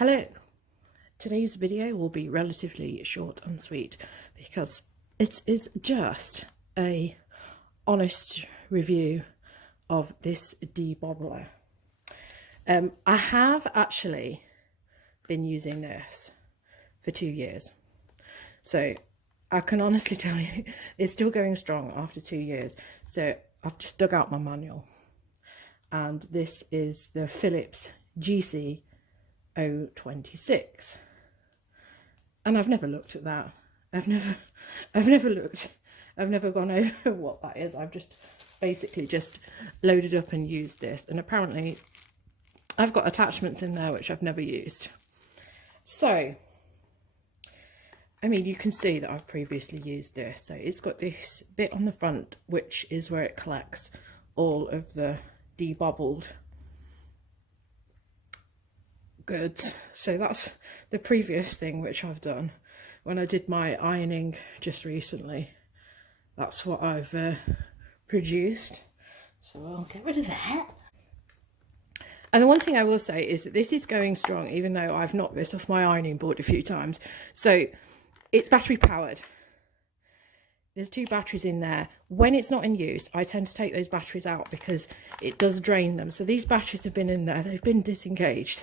Hello, today's video will be relatively short and sweet because it is just a honest review of this debobbler. I have actually been using this for 2 years, so I can honestly tell you it's still going strong after 2 years. So I've just dug out my manual, and this is the PHILIPS GC026, and I've never looked at that. I've never gone over what that is. I've just basically just loaded up and used this, and apparently I've got attachments in there which I've never used. So I mean, you can see that I've previously used this. So it's got this bit on the front which is where it collects all of the debobbled goods. So that's the previous thing which I've done when I did my ironing just recently. That's what I've produced. So I'll get rid of that. And the one thing I will say is that this is going strong, even though I've knocked this off my ironing board a few times. So it's battery powered. There's 2 batteries in there. When it's not in use, I tend to take those batteries out because it does drain them. So these batteries have been in there, they've been disengaged.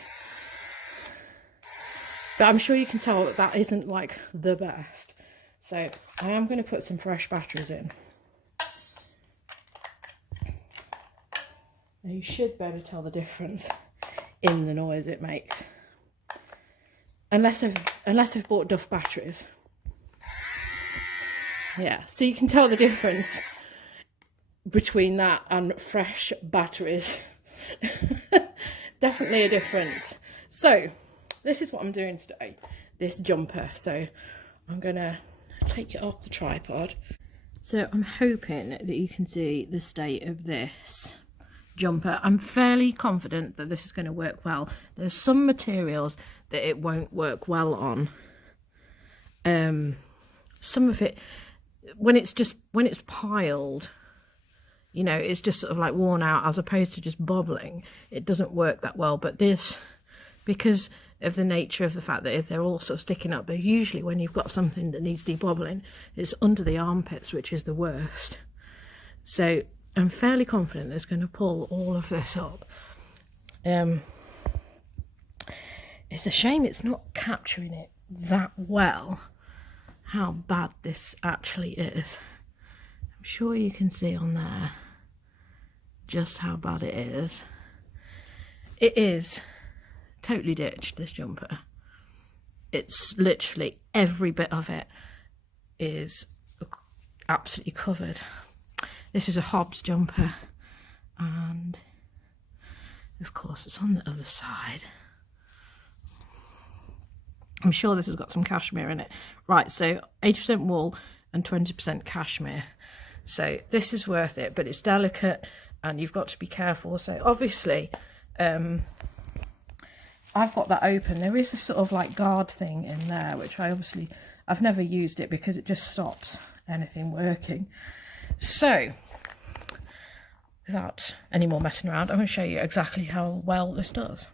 But I'm sure you can tell that that isn't like the best. So I am going to put some fresh batteries in. Now you should be able to tell the difference in the noise it makes. Unless I've bought Duff batteries. Yeah, so you can tell the difference between that and fresh batteries. Definitely a difference. So this is what I'm doing today, this jumper. So I'm gonna take it off the tripod. So I'm hoping that you can see the state of this jumper. I'm fairly confident that this is going to work well. There's some materials that it won't work well on. Some of it, when it's piled, you know, it's just sort of like worn out as opposed to just bobbling. It doesn't work that well. But this, because of the nature of the fact that if they're all sort of sticking up, but usually when you've got something that needs debobbling, it's under the armpits, which is the worst. So I'm fairly confident it's going to pull all of this up. It's a shame it's not capturing it that well, how bad this actually is. I'm sure you can see on there just how bad it is. It is totally ditched, this jumper. It's literally every bit of it is absolutely covered. This is a Hobbs jumper, and of course it's on the other side. I'm sure this has got some cashmere in it. Right, so 80% wool and 20% cashmere. So this is worth it, but it's delicate and you've got to be careful. So obviously, I've got that open. There is a sort of like guard thing in there, which I've never used it because it just stops anything working. So without any more messing around, I'm going to show you exactly how well this does.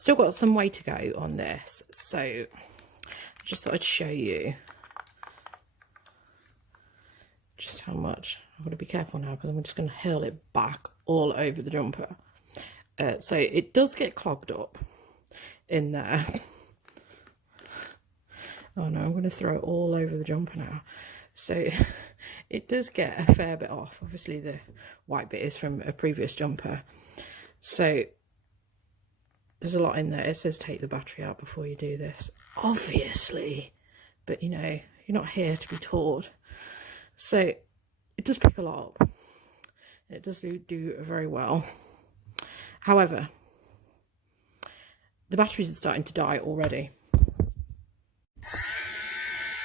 Still got some way to go on this, so I just thought I'd show you just how much. I've got to be careful now because I'm just going to hurl it back all over the jumper. So it does get clogged up in there. Oh no, I'm going to throw it all over the jumper now. So it does get a fair bit off. Obviously the white bit is from a previous jumper. So there's a lot in there. It says take the battery out before you do this, obviously. But you know, you're not here to be taught. So it does pick a lot up. It does do very well. However, the batteries are starting to die already.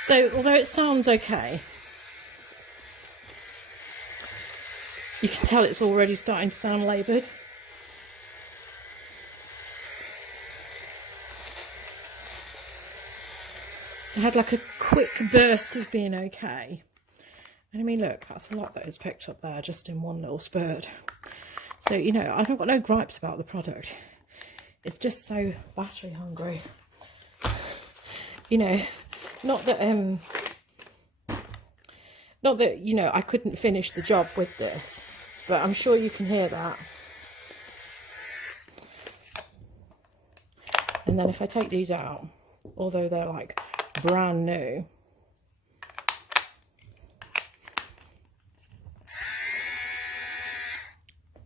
So although it sounds okay, you can tell it's already starting to sound laboured. I had like a quick burst of being okay. And I mean, look, that's a lot that is picked up there just in one little spurt. So, you know, I've got no gripes about the product. It's just so battery hungry. You know, not that, you know, I couldn't finish the job with this, but I'm sure you can hear that. And then if I take these out, although they're like brand new,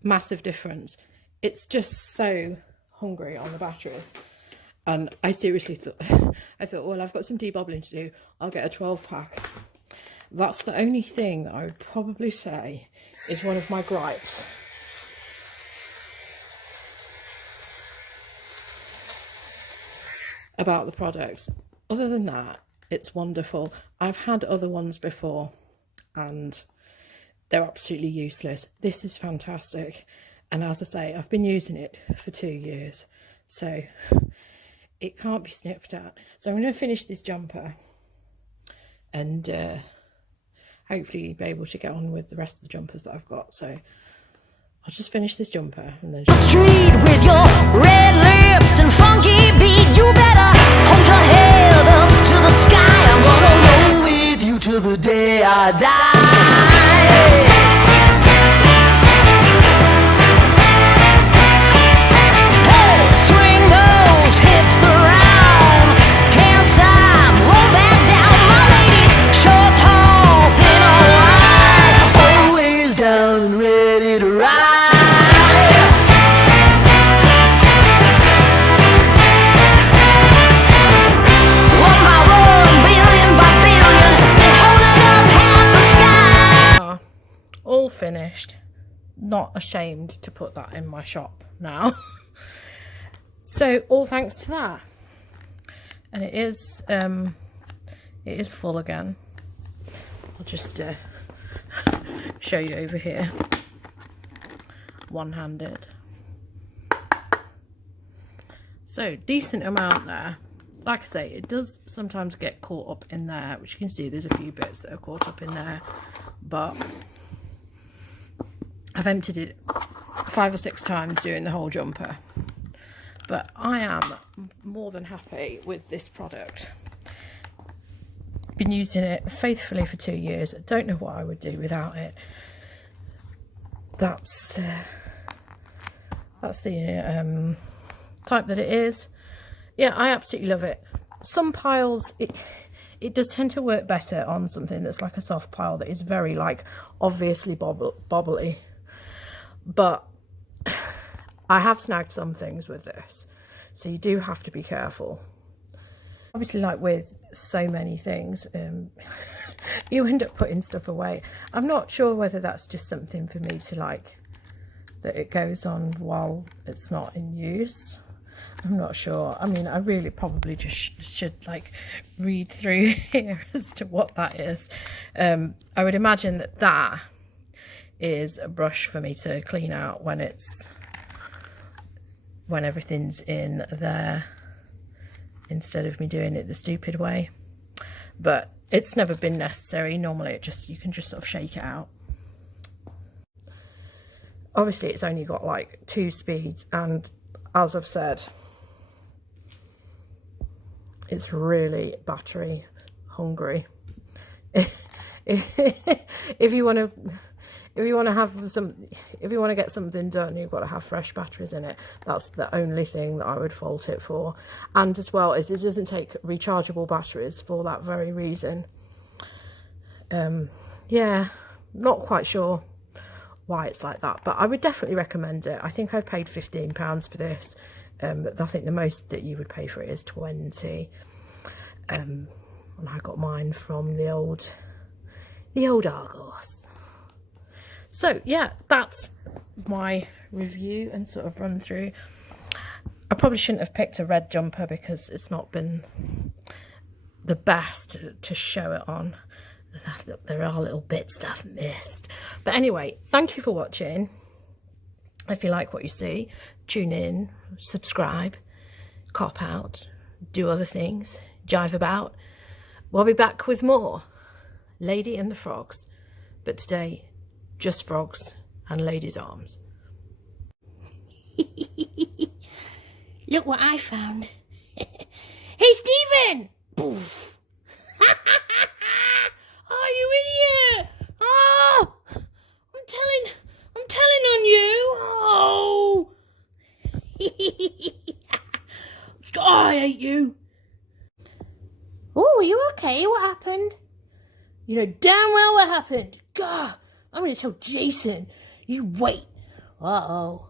massive difference. It's just so hungry on the batteries. And I seriously thought, well, I've got some debobbling to do. I'll get a 12-pack. That's the only thing that I would probably say is one of my gripes. About the products. Other than that, it's wonderful. I've had other ones before and they're absolutely useless. This is fantastic. And as I say, I've been using it for 2 years. So it can't be sniffed at. So I'm going to finish this jumper and hopefully be able to get on with the rest of the jumpers that I've got. So I'll just finish this jumper and then street with your red lips and funky beat. You better hold your head up to the sky. I'm gonna roll with you till the day I die. finished. Not ashamed to put that in my shop now. So all thanks to that. And it is full again. I'll just show you over here, one-handed. So decent amount there. Like I say, it does sometimes get caught up in there, which you can see there's a few bits that are caught up in there, but I've emptied it 5 or 6 times during the whole jumper. But I am more than happy with this product. Been using it faithfully for 2 years. I don't know what I would do without it. That's the type that it is. Yeah, I absolutely love it. Some piles, it does tend to work better on something that's like a soft pile that is very like obviously bobbly. But I have snagged some things with this, so you do have to be careful. Obviously, like with so many things, you end up putting stuff away. I'm not sure whether that's just something for me to like, that it goes on while it's not in use. I'm not sure. I mean, I really probably just should like read through here as to what that is. I would imagine that that is a brush for me to clean out when everything's in there, instead of me doing it the stupid way. But it's never been necessary. Normally you can just sort of shake it out. Obviously it's only got like 2 speeds, and as I've said, It's really battery hungry. If you want to get something done, you've got to have fresh batteries in it. That's the only thing that I would fault it for. And as well as it doesn't take rechargeable batteries for that very reason. Yeah, not quite sure why it's like that, but I would definitely recommend it. I think I paid £15 for this. But I think the most that you would pay for it is 20. And I got mine from the old Argos. So yeah, that's my review and sort of run through. I probably shouldn't have picked a red jumper because it's not been the best to show it on. Look, there are little bits that I've missed. But anyway, thank you for watching. If you like what you see, tune in, subscribe, cop out, do other things, jive about. We'll be back with more Lady and the Frogs. But today, just frogs and ladies' arms. Look what I found. Hey, Stephen! Poof. Oh, you idiot! Oh! I'm telling on you! Oh! Oh, I hate you! Oh, are you okay? What happened? You know damn well what happened. God, I'm going to tell Jason. You wait. Uh-oh.